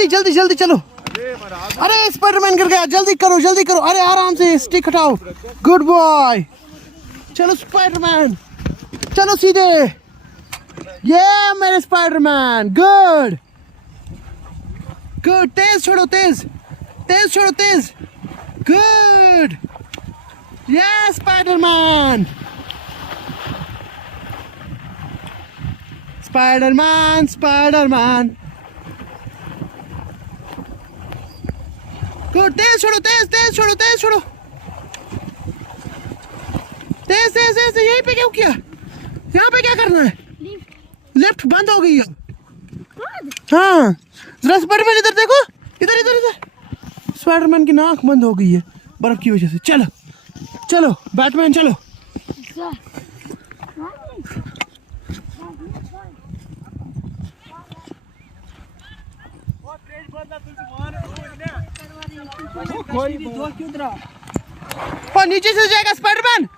जल्दी जल्दी जल्दी चलो। अरे स्पाइडरमैन गिर गया, जल्दी करो। अरे आराम से स्टिक हटाओ। Good boy. चलो स्पाइडरमैन, चलो सीधे। ये मेरे स्पाइडरमैन, गुड गुड। तेज छोड़ो, तेज छोड़ो, तेज। गुड। ये स्पाइडरमैन, स्पाइडरमैन। गुड। तेज छोड़ो, तेज छोड़ो। तेज। यहीं पे क्यों किया? यहाँ पे क्या करना है? लेफ्ट बंद हो गई है। हाँ, जरा स्पाइडरमैन इधर देखो, इधर। स्पाइडरमैन की नाक बंद हो गई है बर्फ की वजह से। चलो बैटमैन, चलो। और नीचे से जाएगा स्पाइडरमैन।